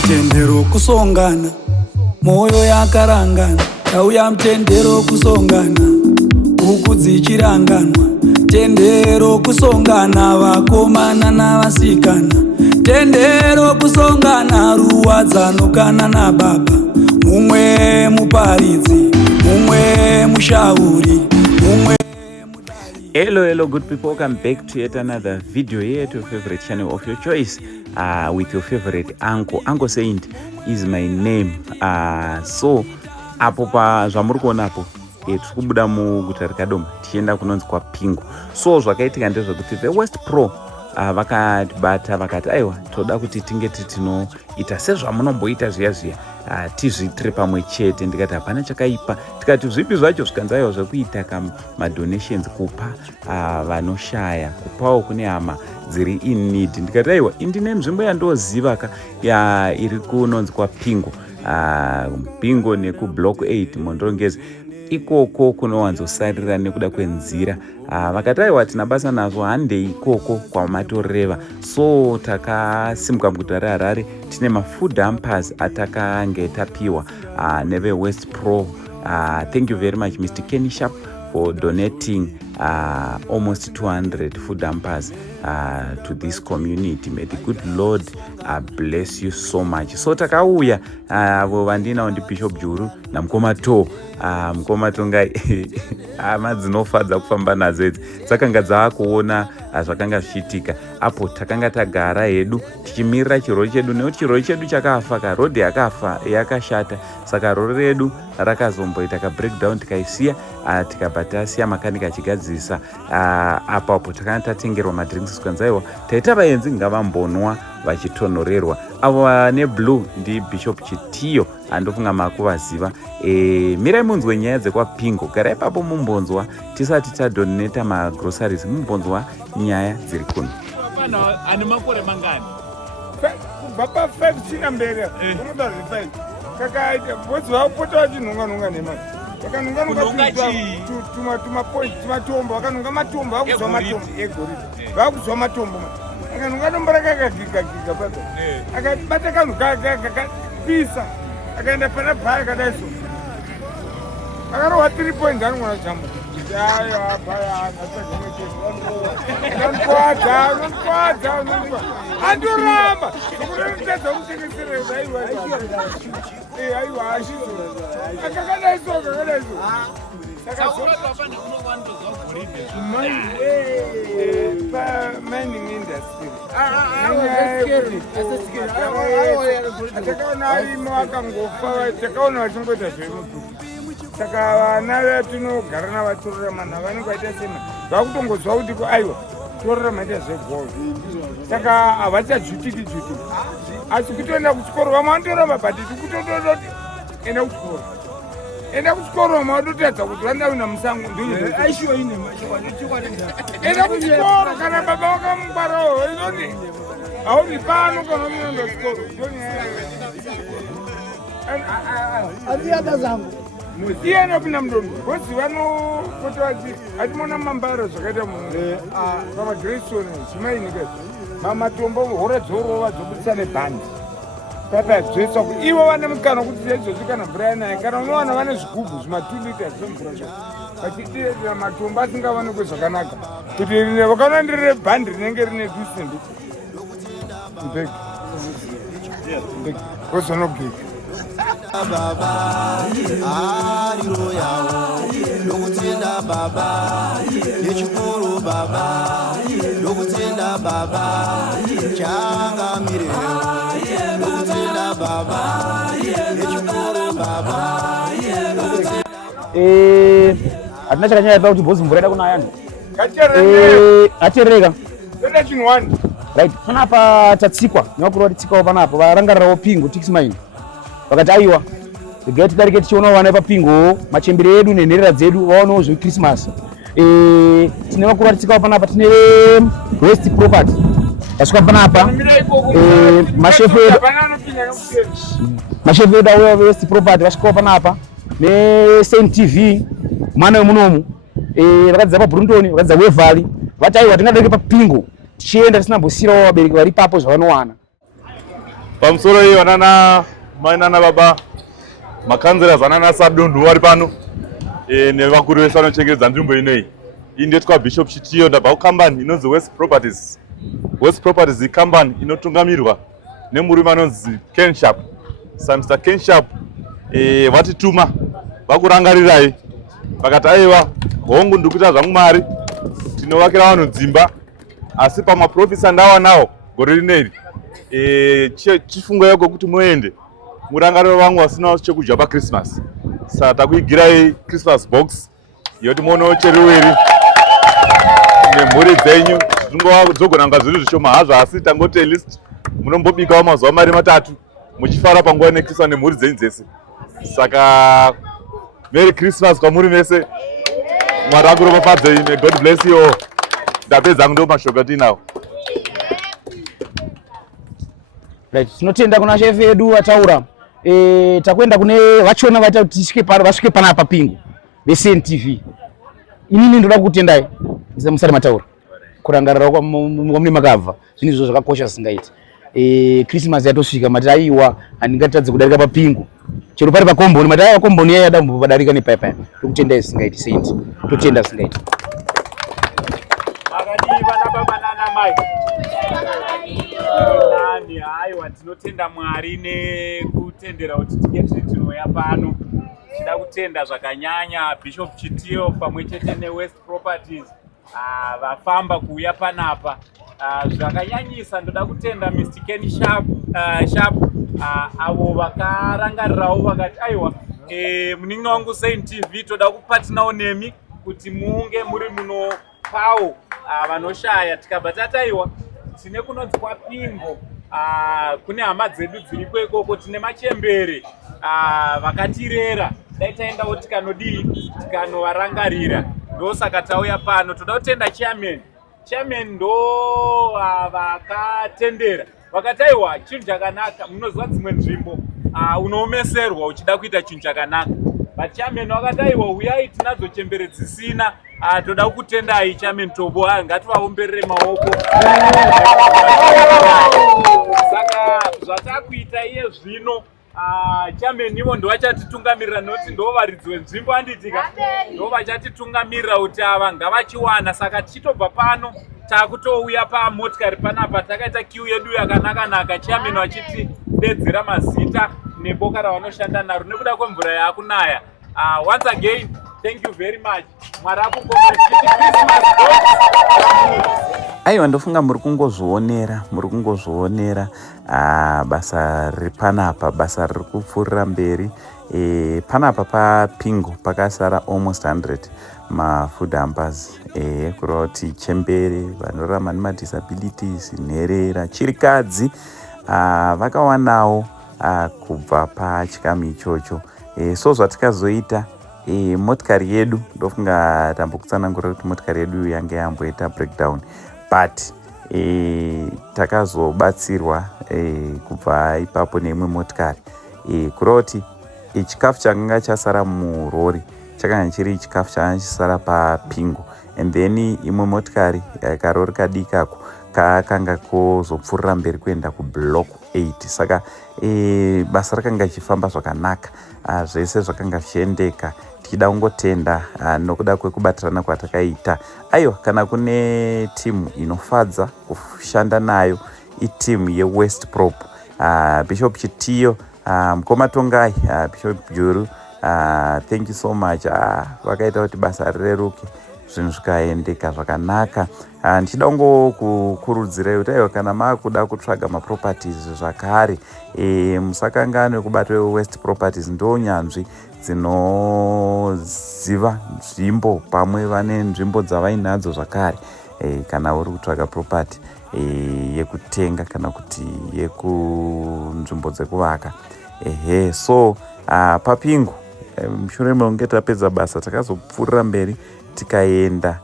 mutendero kusongana, moyo yakarangana. Tauya mutendero kusongana, huku dzichiranganwa. Tendero kusongana, vakomana navasikana. Tendero kusongana, ruwadzanokana nababa. Mumwe muparidzi, mumwe mushauri, mumwe. Hello good people, welcome back to yet another video here to your favorite channel of your choice, with your favorite Uncle Saint is my name. So apo pa zvamuri kuona apo tiri kubuda muguta reKadoma tichienda kunonzi kwaPingo. So zvakaitika ndezvekuti veWest Pro vakatibata vakati aiwa toda kuti tinge tinoita sezvamunomboita zviya tizviitire pamwe chete. Ndikati hapana chakaipa. Tikati zvipi zvacho zvikanzi aiwa zvekuita madonations kupa vanoshaya, kupawo kune hama dziri in need. Ndikati aiwa indine nzvimbo yandoziva iri kunonzi kwaPingo. Pingo nekublock 8 Mondrongezi ikoko kunowanzosarira nekuda kwenzira. Vakati aiwa tina basa nazvo handei ikoko kwamatoreva. So takasimuka muguta reHarare tine mafood hampers atakange tapiwa neveWest Pro. Thank you very much Mr. Kenny Sharp for donating almost 200 food hampers to this community. May the good Lord bless you so much. So takauya vandinawo ndiBishop Juru naMukomato. Mukomato ngai hama dzinofadza kufamba nadzo idzi dzakanga dzaakuona zvakanga zvichiitika apo takanga tagara hedu tichimirira chirori chedu, nekuti chirori chedu chakafa, karodhi yakashata. Saka rori redu rakazomboita kabreakdown tikaisiya, tikabva tasiya makanika achigadzirisa. Apo takanga tatengerwa madrinks tikanzaiwa taita vaenzi ngavambonwa vachitonhorerwa. Avo neblue ndiBishop Chitiyo, andofunga makuvaziva. Mirai munzwe nyaya dzekwaPingo, garai ipapo mumbonzwa tisati tadoneta magroceries, mumbonzwa nyaya dziri kuno. Ane makore mangani? Kubva pa5 china mbere unoda zve5 kakaita botsi vakupota vachinhonga nemari vakanhonga tumatombo, vakanhonga matombo, vakuzwa matombo egoridhe, vakuzwa matombo akanhonga dombo rakagagigagiga papo akabata kanhu kakapisa akaenda pana bhaya kadai so akarohwa 3 points anogona jamba andoramba unotetsa kutengesereza aiwa akakadaiso mining industry takaona aimo akangofa, takaona vachingoita zvemutu. Saka vana vetinogara navatorora manha vanenge vaita sema vakutongodzwa kuti aiwa torora maita zvegold. Saka havachajutiki asi kutoenda kuchikoro vamwe vanotoramba but tikutototi enda kuchikoro vamwe vatotadza kuti vandavina musango enda kuchikoro kana baba vakamubarawo izoni hauni pano kana unoenda kuchikoro aziyada zangu iyana pina mdomo bosi vanopota vachi hatimona mambara zvakaita munhu pamagrayson zvimainikazi mamatombo hora dzorova dzobudisa nebhandi papadzvetswa kuti ivo vane mukana kuti izvozvi kana mvura yanaya kana unowana vane zvigubhu zvima2 liters zvemvura zvo vachidirira matombo asingavanekwe zvakanaka kuti vakaona ndirire bhandi rinenge rine dusembi mbeki kozonogeka Baba, ariro yawo, lokutenda baba, yechikuru baba, lokutenda baba, changa mireo, lokutenda baba, yechikuru baba, atina chakanyaya kuti bhozi mvura ida kunaya anhu achereka right panapa tatsikwa nevakuru vatitsikawo panapa varangarirawo Pingo Tixmine vakati aiwa regai tidarike tichionawo vana vepaPingo machembere edu nenherera dzedu vaonawo zvekrismasi. Tine vakuru vatitsikawo panapa, tine West Property vasvika panapa, mashefu edu auya West Property vasvikawo panapa, neSaint TV mwana wemunomu vakadza paBrunton, vakadza Wevali, vati aiwa tingadarike paPingo tichienda tisinambosiyirawo vabereki vari papo zvavanowana. pamusoro iyo vanana mai nana baba makanzera anana Sabdundu vari pano nevakuru vese vanochengetedza nzvimbo inei. Iyi ndetwa Bishop Chitiyo, ndabva kukambani inonzi West Properties. West Properties ikambani inotungamirwa nemurume anonzi Ken Sharp. Mr. Ken Sharp vatituma vakurangarirai vakati aiwa hongu ndikuita zvangu mari tinovakira vanhu dzimba asi pamaprofisa ndawanawo gore rineri chifungo yako kuti muende murangariro vangu vasinawo chekudya paChristmas. Saka takuigirai Christmas box yoti muonewo cheruviri nemhuri dzenyu dzogona zviri zvishoma hazvo asi tangoti list munombobikawo mazuva mari matatu muchifara panguva neChristmas nemhuri dzenyu dzese. Saka Merry Christmas kwamuri mese. Mwari akuropafadzei. May God bless you all. Ndapedza ndo mashoko atinawo. Right, tinotenda kuna chef edu vataura. Takwenda kune vachona vaita kuti vasvike panapa Pingu veCNTV. Inini ndoda kutendai musari mataura kurangarira kwamuri makabva zvinhu izvo zvakakosha singaiti. Christmas yatosvika mati aiwa handingatadzi kudarika paPingu chero pari pakomboni mati aiwa komboni yaya dambopadarika nepaipai. Tokutendai singaiti Saint, totenda singaiti. Makadiva nababa nana mai. Nani haiwa tinotenda Mwari nekutendera kuti tinge tiri tinoya pano. Tida kutenda zvakanyanya Bishop Chitiyo pamwe chete neWest Properties vafamba kuuya panapa. Zvakanyanyisa ndoda kutenda Mr. Ken Sharp avo vakarangarirawo vakati aiwa muningi wangu CNTV toda kupatinawo nemi kuti muunge muri munopawo vanoshaya. Tikabva tataiwa tine kunonzi kwaPingo kune hama dzedu dziriko ikoko tine machembere vakatirera dai taendawo tikanovarangarira ndosaka tauya pano. Toda kutenda chairman ndo vakatendera vakataiwa chinhu chakanaka. Munoziva dzimwe nzvimbo unomeserwa uchida kuita chinhu chakanaka but chairman vakataiwa uyai tinadzo chembere dzisina. Toda kutendai chairman Tobo, ngativaomberere maoko. Saka zvatakuita iye zvino chairman ivo ndo vachatitungamirira noti ndo varidzi wenzvimbo handitika ndo vachatitungamirira kuti ava ngavachiwana. Saka tichitobva pano takutouya pamotikari panapa takaita kiu yedu yakanaka chairman vachitidedzera mazita neboka ravanoshanda naro nekuda kwemvura yaakunaya. Once again thank you very much. Mwari aiwa ndofunga muri kungozvionera basa riri panapa, basa riri kupfuurira mberi. Panapa paPingu pakasara almost 100 mafood hampers kureva kuti chembere, vanorarama nemadisabilities, nherera, chirikadzi vakawanawo kubva pachikamu ichocho. So zvatikazoita motikari yedu ndofunga tambokutsanangurira kuti motikari yedu yange yamboita breakdown but takazobatsirwa kubva ipapo neimwe motikari kureva kuti chikafu chakanga chasara murori chakanga chiri chikafu chakanga chisara paPingu and then imwe motikari karori kadikako kakanga kozopfuurira mberi kuenda kublock 8. Saka basa rakanga chifamba zvakanaka, zvese zvakanga zvichiendeka. Tichida kungotenda nokuda kwekubatirana kwatakaita. Aiwa kana kune timu inofadza kushanda nayo itimu yeWest Prop, Bishop Chitiyo, Mukoma Tongai, Bishop Juru, thank you so much. Vakaita kuti basa rireruke zvinhu zvikaendeka zvakanaka. Ndichida kungokurudzirai kuti aiwa kana maakuda kutsvaga maproperties zvakare musakanganwe kubata weWest Properties ndo nyanzvi dzinoziva nzvimbo pamwe vane nzvimbo dzavainadzo zvakare kana uri kutsvaga property yekutenga kana kuti yekunzvimbo dzekuvaka. So paPingu mushure mekunge tapedza basa takazopfuurira mberi tikaenda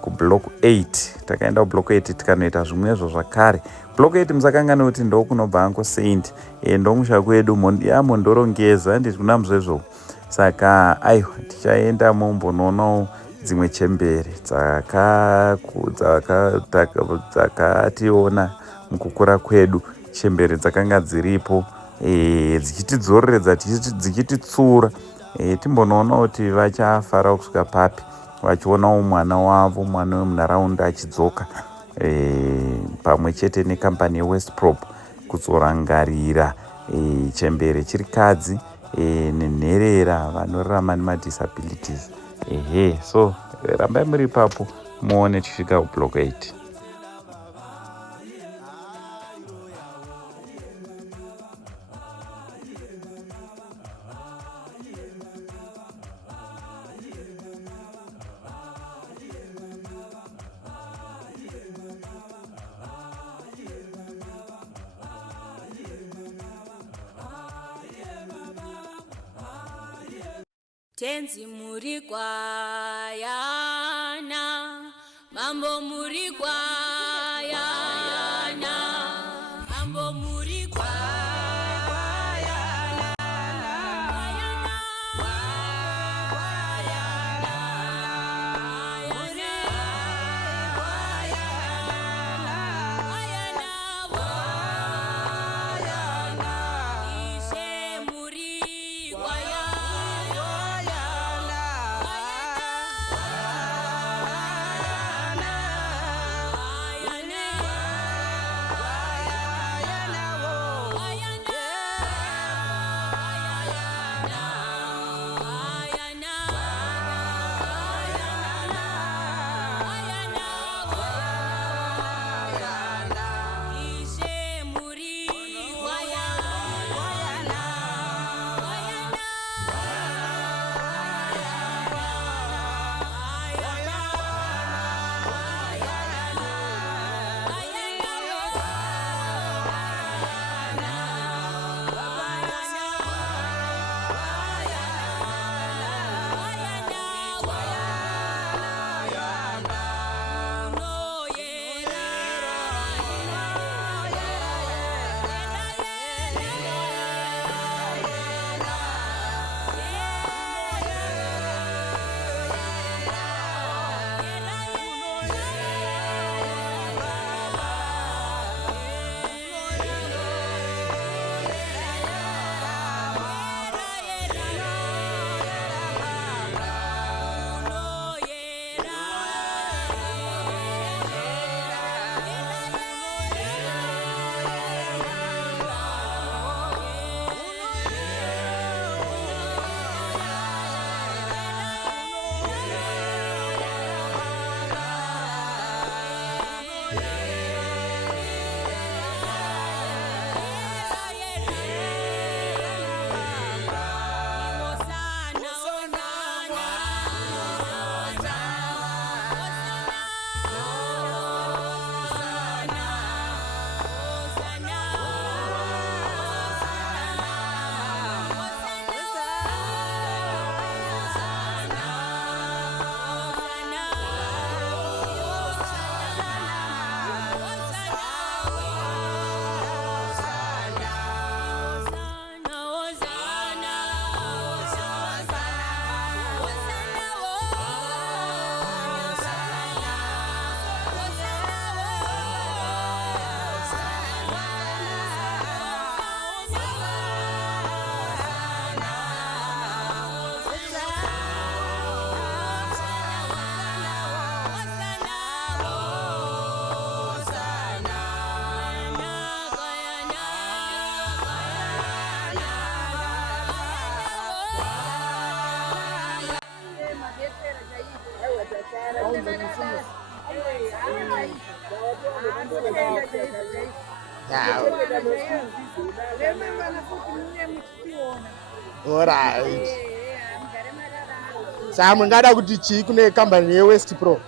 kublock 8. Takaenda kublock 8 tikanoita zvimwezvo zvakare. Block 8 musakangana kuti ndo kunobva Uncle Saint ndomusha kwedu mondorongeza handiti kuna muzvezvo. Saka aiwa tichaenda mumbonoonawo dzimwe chembere dzakationa mukukura kwedu chembere dzakanga dziripo dzichitidzoreredza dzichititsura. Timbonoona kuti vachafara kusvika papi vachionawo mwana wavo, mwana wemunharaunda achidzoka pamwe chete nekambani yeWestProp kudzorangarira chembere chirikadzi nenherera vanorarama nemadisabilities. So rambai muri ipapo muone tichisvika kublock 8. Tenzi muri kwayana, mambo muri kwayana, mambo muri kwayana, kwayana, kwayana, kwayana, kwayana, ishe muri kwayana. Alright. Samu ngada kuti chi kune company yeWestProp.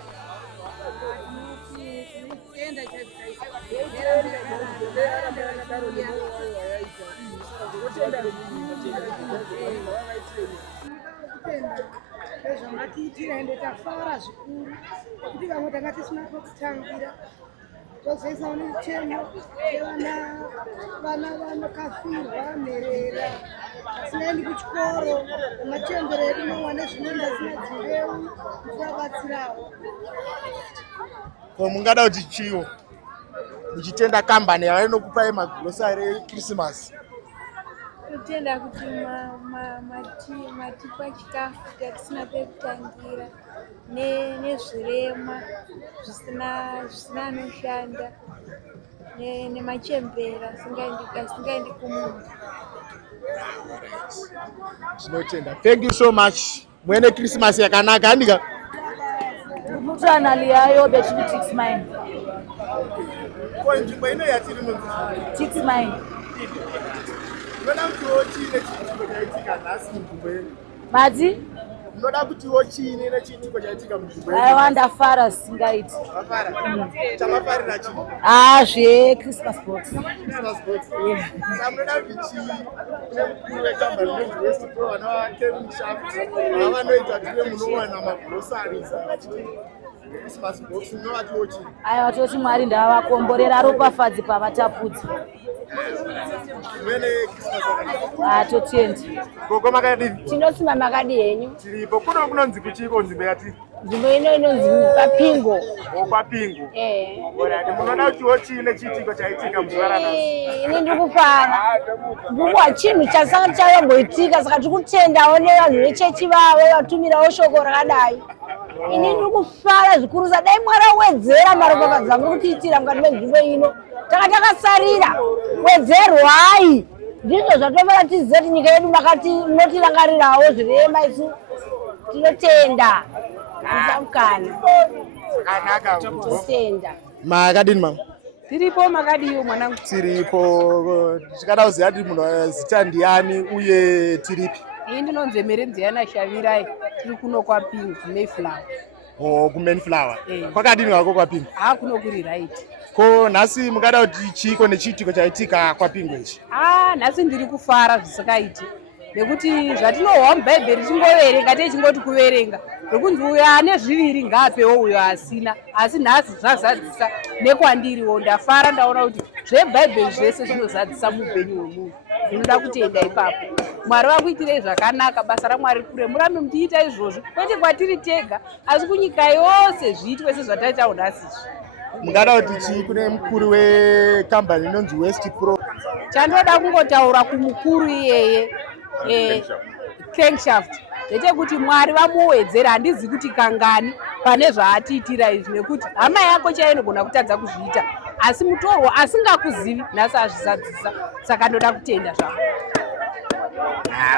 Mungada kuti chiwo muchitenda kambani yavainokupai magrosari eChristmas? Kutenda kuti matipa chikafu chatisina pekutangira nezvirema zvisina anoshanda nemachembera asingaendi kumunhu. Tinotenda. Thank you so much. Mwene Christmas yakanaka andika. Mutana liyayo betri Tix Mine. Kwa nzvimbo ino yatiri munzi. Tix Mine. Unoda kutiwo chine chiitiko chaitika nhasi munzvimbo ino? Madzi? Unoda kutiwo chine nechiitiko chaitika munzvimbo ino? Aiwa ndafara singaiti. Wafara? Chamafarira chini? Christmas box. Christmas box? Yeah. Saka munoda kuti kune mukuru wekambani inonzi West Pro vanova Kevin Shaft vavanoita kuti munowana magrosaries vachiti Christmas box unovatiwo chini? Aiwa toti Mwari ndavakomborera ropafadzi pavatapudza. Mwene Christmas totiendi. Gogo makadini? Tinosima makadi henyu. Tiripo kunonzi kuchiko nzvimbo yati? Nzvimbo ino inonzi Papingo. Papingo. Ora munoda kutiwo chine chiitiko chaitika muzuva ranhasi? Ini ndikufara. Ndikuwa chinhu chasanga chayamboitika saka tikutenda nevanhu vechechi vavo vatumirawo shoko rakadai. Ini ndikufara zvikuru dai Mwari awedzera maropafadzo amuri kutiitira mukati menzvimbo ino. Takasarira wedzerwai ndizvo zvatofana tizive kuti nyika yedu munotirangarirawo zvirema isu tinotenda musamukana totenda. Makadini mama? Tiripo makadiyo mwanangu. Tiripo. Tikada kuziva kuti munhu zita ndiani uye tiripi? Ini ndinonzi Merenziana Shavirai, tiri kuno kwaPingu Mayflower. Kumayflower. Kwakadini wako kwaPingu? Kuno kuri right. Ko nhasi mungada kuti chiko nechiitiko chaitika kwaPingu ichi? Nhasi ndiri kufara zvisikaiti nekuti zvatinohwa mubhaibheri tingoverenga tichingoti kuverenga ndokunzi uyo ane zviviri ngaapewo uyo asina, asi nhasi zvazadzisa nekwandiriwo ndafara ndaona kuti zvebhaibheri zvese zvinozadzisa muupenyu hwemunhu. Ndinoda kutenda ipapo Mwari vakuitirei zvakanaka, basa raMwari rikure, murambe muchiita izvozvo kwete kwatiri tega asi kunyika yose zviitwe sezvataitawo nhasi. Mungada kuti chii kune mukuru wekambani inonzi West Pro? Chandoda kungotaura kumukuru iyeye Crankshaft ndechekuti Mwari vamuwedzera. Handizi kuti kangani pane zvaatiitira izvi nekuti hama yako chainogona kutadza kuzviita asi mutorwa asingakuzivi nhasi azvizadzisa, saka ndoda kutenda zvavo.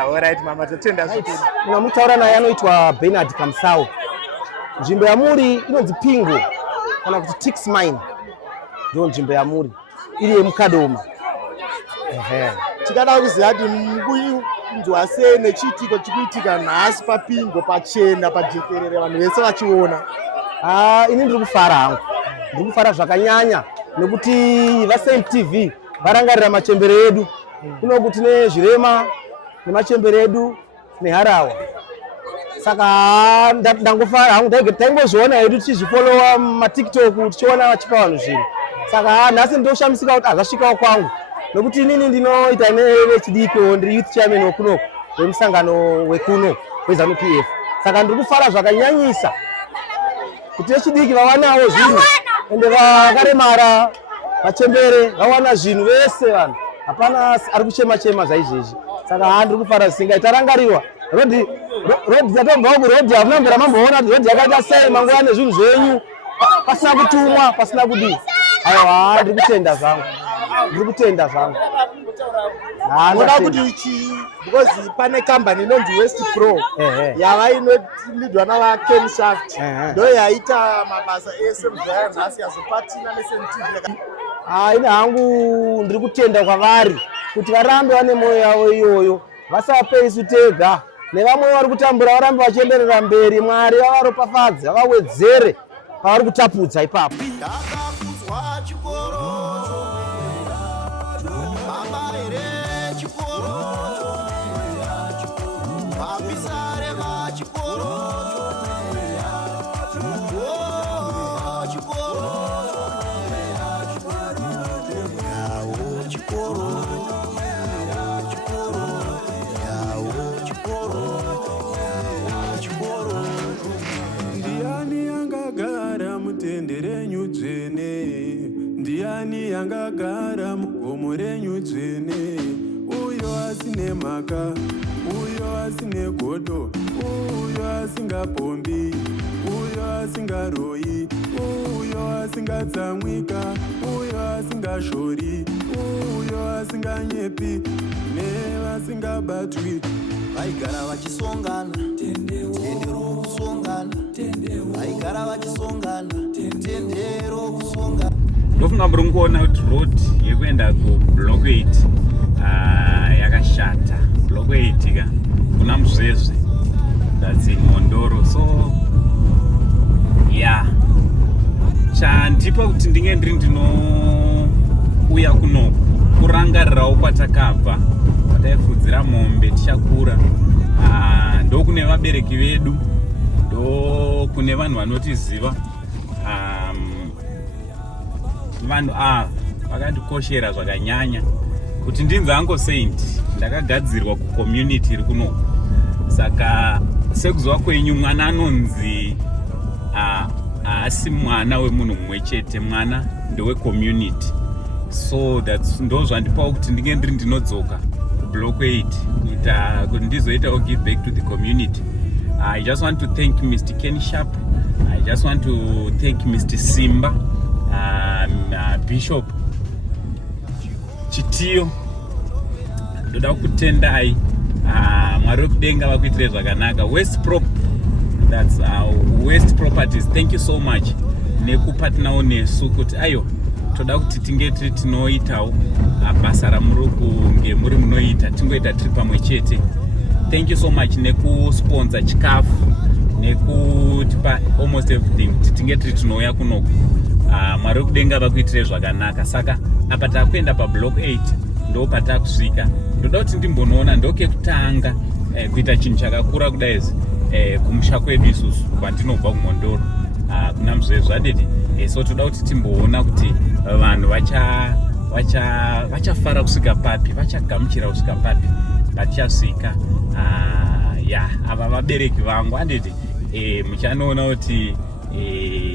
Alright mama, totenda zvitenda. Munamutaura naye anoitwa Bernard Kamsau. Nzvimbo yamuri inonzi Pingo kana kuti Tix Mine. Ndio nzvimbo yamuri iri yemukadoma. Tikada kuziva kuti mukunzwa sei nechiitiko chikuitika nhasi paPingo pachena pajekerere vanhu vese vachiona? Ini ndiri kufara hangu, ndiri kufara zvakanyanya nekuti vaSaint TV varangarira machembere edu. Kuno kuti nezvirema nemachembere edu neharawa. Saka ndangofara hangu, taingozviona hedu tichizvifolowa mumaTiktok tichiona vachipa vanhu zvinhu. Saka nhasi ndoshamisika kuti zvasvikawo kwangu nekuti inini ndinoita nechidiko, ndiri youth chairman wekuno wemusangano wekuno weZANU PF. Saka ndiri kufara zvakanyanyisa kuti vechidiki vawanawo zvinhu ende vakaremara machembere vawana zvinhu vese vanhu, hapana ari kuchema zvaizvezvi. Saka ndiri kufara zvisingaiti. Tarangariwa rodhi dzatobvawo kurodhi, hamuna mbera mamboona kuti rodhi yakaita sei manguva nezvinhu zvenyu pasina kutumwa pasina kudii. Aiwa, ndiri kutenda zvangu, ndiri kutenda zvangu. Unoda kuti ichi because pane kambani inonzi West Pro yava inolidwa navaKevin Shaft ndo yaita mabasa ese muzvaya nhasi yazopatina neSNTV. Ine hangu ndiri kutenda kwavari kuti varambe vane mwoyo yavo iyoyo, vasape isu tega nevamwe vari kutambura varambe vachienderera mberi. Mwari vavaropafadze, vavawedzere pavari kutapudza ipapo. Ndiani angagara mutendere nyudzvene asine mhaka, uyo asine godo, uyo asingapombi, uyo asingaroyi, uyo asingatsamwika, uyo asingashori, uyo asinganyepi, nevasingabatwi. Vaigara vachisongana tendero kusongana, vaigara vachisongana tendero kusongana. Ndofunga muri kuona kuti road yekuenda kublock 8 yakashata. Block 8 ka kuna muzvezve that's in Mondoro. So yeah, chandipa kuti ndinge ndiri ndinouya kuno kurangarirawo kwatakabva, kwataifudzira mombe tichakura. Ndokune vabereki vedu, ndokune vanhu vanotiziva. Vanhu vakandikoshera zvakanyanya kuti ndinzi Uncle Saint ndakagadzirwa kucommunity iri kuno. Saka sekuzwa kwenyu mwana anonzi asi mwana wemunhu mumwe chete, mwana ndewe community. So that's ndo zvandipawo kuti ndinge ndiri ndinodzoka kublock 8 kuita kuti ndizoitawo give back to the community. I just want to thank Mr. Ken Sharp. I just want to thank Mr. Simba, Bishop Chitiyo. Ndoda kutendai, Mwari wekudenga vakuitire zvakanaka. West Prop, that's West Properties, thank you so much nekupatinawo nesu kuti ayo toda kuti tinge tiri tinoitawo basa ramuri kunge muri munoita tingoita tiri pamwe chete. Thank you so much nekusponsor chikafu nekutipa almost everything kuti tinge tiri tinouya kunoko. Mwari wekudenga vakuitire zvakanaka. Saka apa takuenda pablock 8 ndo patakusvika. Ndoda kuti ndimbonoona ndokekutanga kuita chinhu chakakura kudaizi kumusha kwedu isusu kwandinobva kuMondoro kuna muzvezve adeti. So toda kuti timboona kuti vanhu vachafara kusvika papi, vachagamuchira kusvika papi vatichasvika. Ava vabereki vangu anditi muchanoona kuti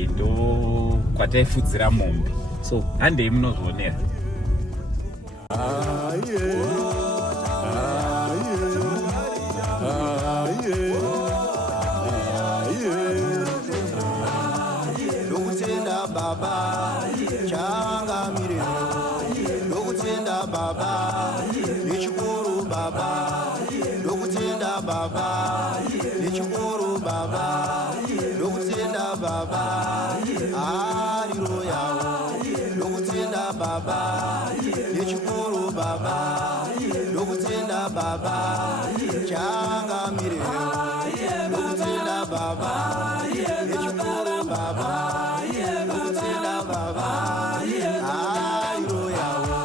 ndo kwataifudzira mombe. So handei munozvionera. Lokutenda baba changamire, lokutenda baba nechikuru baba, lokutenda baba nechikuru baba, lokutenda baba ariro yawo, lokutenda baba nechikuru baba, lokutenda baba changamire, lokutenda baba nechikuru baba, lokutenda baba ariro yawo.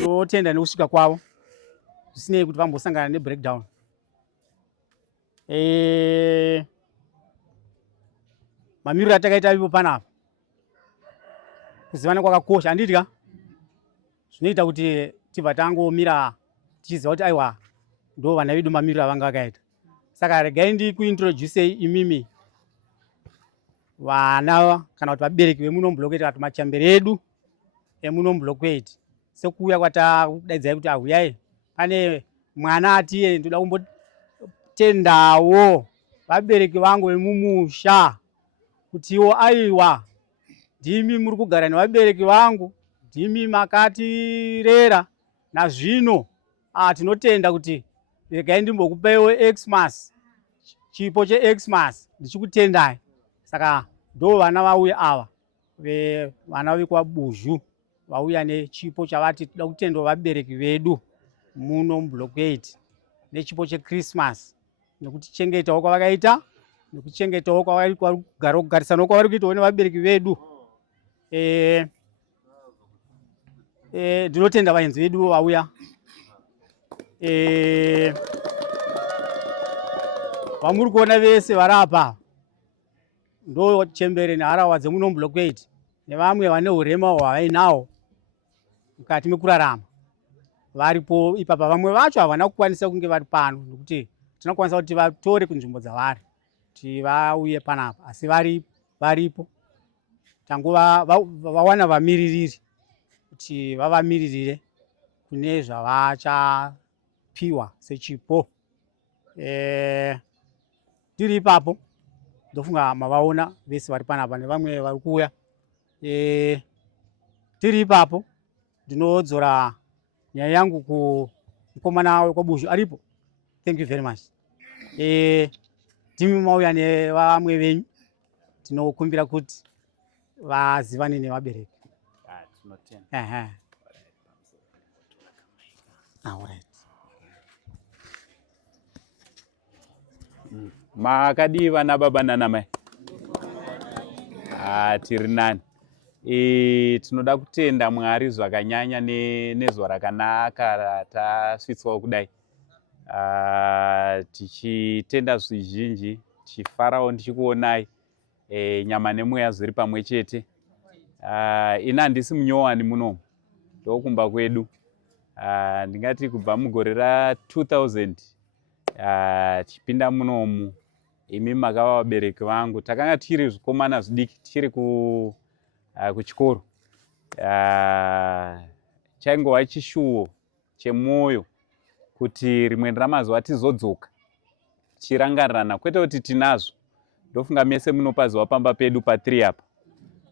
Ndotenda nekusvika kwavo zvisinei kuti vambosangana nebreakdown. Mamiriro atakaita ivo panapa kuzivana kwakakosha handitya. Zvinoita kuti tibva tangomira tichiziva kuti aiwa ndo vana vedu mamiriro avanga vakaita. Saka regai ndikuintroducei imimi vana kana kuti vabereki vemuno Block 8 kana kuti machembere edu emuno Block 8. Sekuuya kwatakudaidzai kuti ahuyai pane mwana atiye ndoda kumbotendawo vabereki vangu vemumusha kuti iwo aiwa ndimi muri kugara nevabereki vangu, ndimi makatirera nazvino tinotenda kuti regai ndimbokupaiwo Xmas, chipo cheXmas ndichikutendai. Saka ndo vana vauya ava vana vekwaBuzhu vauya nechipo chavati toda kutenda vabereki vedu muno Block 8 nechipo cheChristmas nekutichengetawo kwavakaita nekuchengetawo kwavari kugara kugarisanawo kwavari kuitawo nevabereki vedu. Ndinotenda vaenzi vedu vauya. Vamuri kuona vese vari apa ndo chembere neharahwa dzemunomblocade nevamwe vane urema hwavainawo mukati mekurarama varipo ipapa. Vamwe vacho havana kukwanisa kunge vari pano nekuti tinokwanisa kuti vatore kunzvimbo dzavari kuti vauye panapa, asi varipo tangu vawana vamiririri kuti vavamiririre kune zvavachapiwa sechipo. Tiri ipapo ndofunga mavaona vese vari panapa nevamwe vari kuuya. Tiri ipapo ndinodzora nyaya yangu kumukomana wekwaBuzhu aripo. Thank you very much. Timi mauya nevamwe venyu tinokumbira kuti vazivane nevabereki. Makadi vana baba nana mai. Tiri nani. Tinoda kutenda Mwari zvakanyanya nezuva rakanaka ratasvitswa kudai. Tichitenda zvizhinji, tichifarawo ndichikuonai, nyama nemweya zviri pamwe chete. Ina handisi munyowani munomu, ndokumba kwedu. Ndingati kubva mugore ra2000 tichipinda munomu, imi makava vabereki vangu. Takanga tiri zvikomana zvidiki tichiri kuchikoro. Chaingova chishuwo chemwoyo kuti rimwe ramazuva tizodzoka tichirangarirana, kwete kuti tinazvo. Ndofunga mese munopaziva pamba pedu pa3 apa.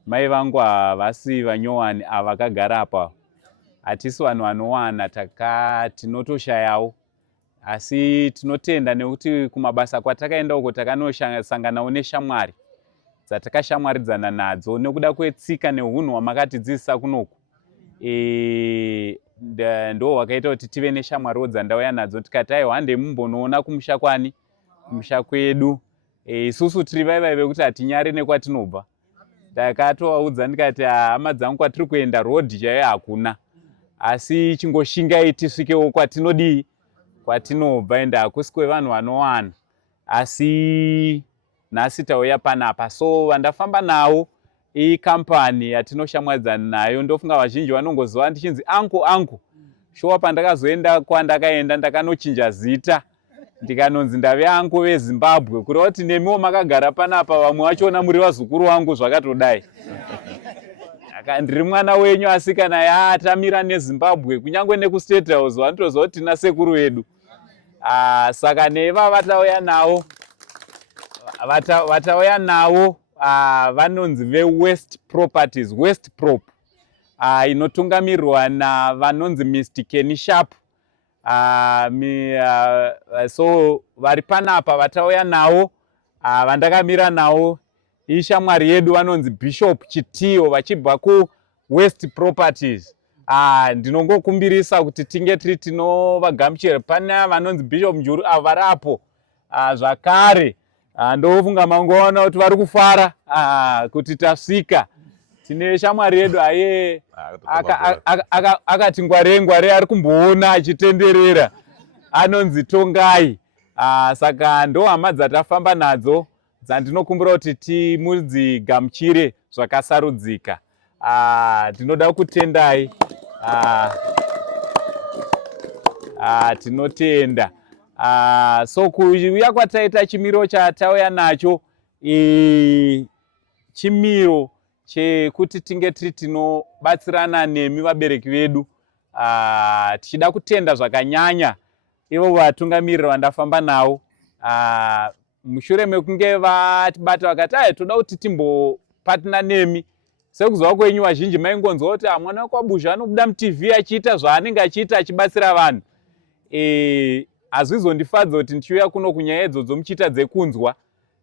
Mai vangu havasi vanyowani avakagara apa. Hatisi vanhu vanowana, tinotoshayawo. Asi tinotenda nekuti kumabasa kwatakaenda uko takanosanganawo neshamwari dzatakashamwaridzana nadzo nekuda kwetsika neunhu hwamakatidzidzisa kunoku. Ndo hwakaita kuti tive neshamwariwo dzandauya nadzo tikati aiwa handei mumbonoona kumusha kwani, kumusha kwedu. Isusu tiri vaivai vekuti hatinyari nekwatinobva. Takatovaudza ndikati hama dzangu kwatiri kuenda rodhi chaiyo hakuna, asi chingoshingai tisvikewo kwatinodii, kwatinobva, ende hakusi kwevanhu vanowana. Asi nhasi tauya panapa. So vandafamba nawo ikambani yatinoshamwadzana nayo. Ndofunga vazhinji vanongoziva ndichinzi angu. Shuwa pandakazoenda kwandakaenda ndakanochinja zita ndikanonzi ndave angu veZimbabwe, kureva kuti nemiwo makagara panapa vamwe vachona muri vazukuru vangu zvakatodai. Ndiri mwana wenyu asi kana tamira neZimbabwe kunyange nekustate house vanotoziva kuti tina sekuru vedu. Saka neva vatauya nawo vanonzi veWest Properties, West Prop, inotungamirirwa navanonzi Mr. Kenny Sharp. So vari panapa vatauya nawo, vandakamira nawo ishamwari yedu vanonzi Bishop Chitiyo vachibva kuWest Properties. Ndinongokumbirisa kuti tinge tiri tinovagamuchira. Pana vanonzi Bishop Njuru avarapo zvakare. Ndofunga mangoona kuti vari kufara kuti tasvika. Tine shamwari yedu aye akati ngware ari kumboona achitenderera, anonzi Tongai. Saka ndo hama dzatafamba nadzo dzandinokumbira kuti timudzigamuchire zvakasarudzika. Tinoda kutendai. Tinotenda. So kuuya kwataita chimiro chatauya nacho, chimiro chekuti tinge tiri tinobatsirana nemi vabereki vedu. Tichida kutenda zvakanyanya ivo vatungamiriri vandafamba nawo. Mushure mekunge vatibata vakati toda kuti timbopatina nemi. Sekuziva kwenyu vazhinji maingonzwa kuti mwana wekwaBuzhu anobuda muTV achiita zvaanenge achiita achibatsira vanhu. Hazvizondifadza kuti ndichiuya kuno kunyaya idzodzo muchiita dzekunzwa.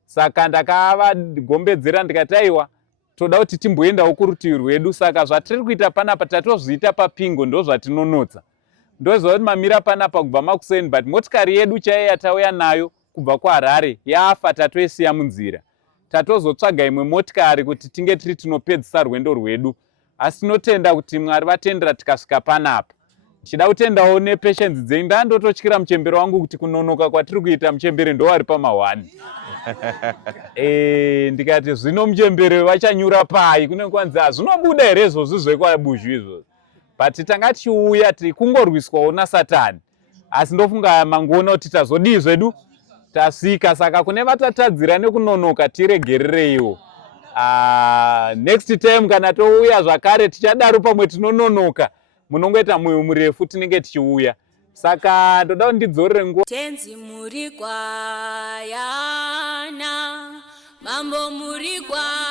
Saka ndakavagombedzera ndikati aiwa toda kuti timboendawo kurutivi rwedu. Saka zvatiri kuita panapa tatozviita paPingo ndo zvatinonotsa. Ndoziva kuti mamira panapa kubva makuseni, but motikari yedu chaiyo yatauya nayo kubva kuHarare yafa, tatoisiya munzira. Tatozotsvaga imwe motikari kuti tinge tiri tinopedzisa rwendo rwedu. Asi tinotenda kuti Mwari vatendera tikasvika panapa. Tichida kutendawo nepatience dzenyu. Ndandototyira muchembere wangu kuti kunonoka kwatiri kuita muchembere ndo wari pama1. ndikati zvino muchembere vachanyura pai kune kwanzi zvinobuda here izvozvi zvekwaBuzhu izvozvi, but tanga tichiuya kungorwiswawo naSatani, asi ndofunga mangoona kuti tazodii zvedu tasvika, saka kune vatatadzira nekunonoka tiregerereiwo. Next time kana touya zvakare tichadaro pamwe tinononoka, munongoita mwoyo murefu tinenge tichiuya, saka ndoda kuti ndidzorere nguva. Tenzi muri kwayana, mambo muri kwayana.